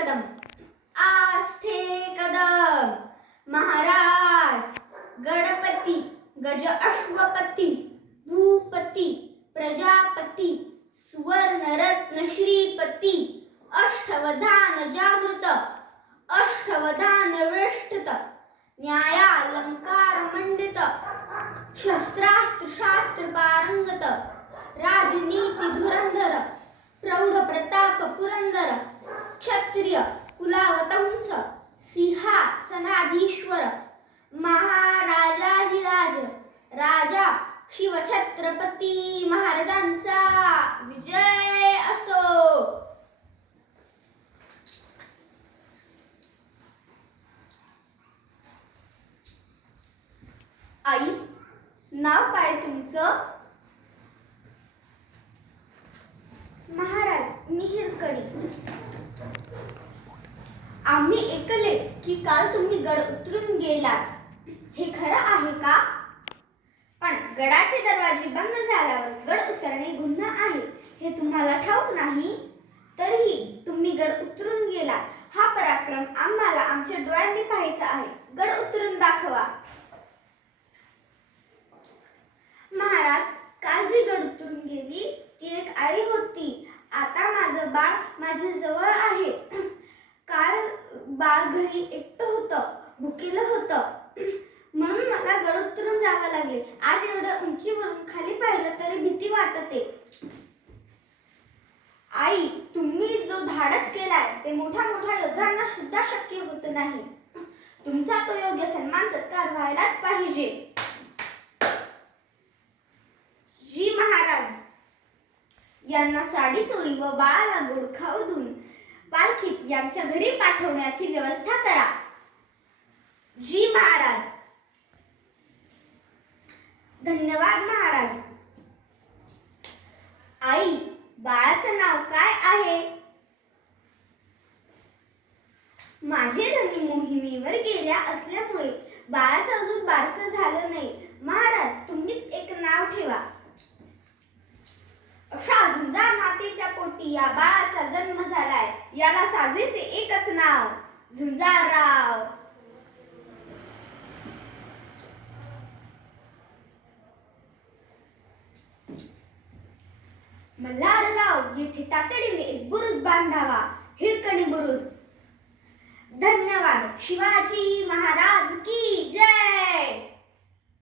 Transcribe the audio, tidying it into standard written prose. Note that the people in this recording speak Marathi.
कदम आस्थे कदम महाराज गणपती गज अश्वपती भूपती प्रजापती सुवर्णरत्न श्रीपती अष्टवधान जागृत अष्टवधान वेष्टित न्यायालंकार मंडित शस्त्रास्त्र शास्त्र पारंगत राजनीती धुरंधर प्रौढ प्रताप पुरंदर क्षत्रिय कुलावतंस सिंहासनाधीश्वर महाराजाधिराज राजा शिवछत्रपती महाराजांचा विजय असो. आई, नाव काय तुमचं? महाराज, मी हिरकणी. आम्ही ऐकले की काल तुम्ही गड उतरून गेलात. हे खरं आहे का? पण गडाचे दरवाजे बंद झाल्यावर गड उतरणे गुन्हा आहे हे तुम्हाला ठाऊक नाही. तरीही तुम्ही गड उतरून गेलात. हा पराक्रम आम्हाला आमच्या डोळ्यांनी पाहायचा आहे. गड उतरून दाखवा. महाराज, काल जी गड उतरून गेली ती एक आई होती. आता माझं बाळ माझ्या जवळ आहे. काल बाळ घरी एकटं होतं, भुकेलं होतं, म्हणून मला गड उतरून जावं लागले. आज एवढ्या उंचीवरून खाली पाहिलं तरी भीती वाटते. आई, तुम्ही जो धाडस केलाय ते मोठ्या मोठ्या योद्ध्यांना सुद्धा शक्य होत नाही. तुमचा तो योग्य सन्मान सत्कार व्हायलाच पाहिजे. जी महाराज, यांना साडी चोळी व बाळाला गोड खाऊ देऊन पालखीत यांच्या घरी पाठवण्याची व्यवस्था करा. जी महाराज. धन्यवाद महाराज. आई, बाळाचं नाव काय आहे? माझे धनी मोहिमेवर गेल्या असल्यामुळे बाळाचं अजून बारसं झालं नाही. महाराज, तुम्हीच एक नाव ठेवा. अशा झुंजार मातेच्या पोटी या बाळाचा जन्म झालाय. याला साजेसे एकच नाव, झुंजारराव. मल्हारराव येथे तातडीने एक बुरुज बांधावा. हिरकणी बुरुज. धन्यवाद. शिवाजी महाराज की जय.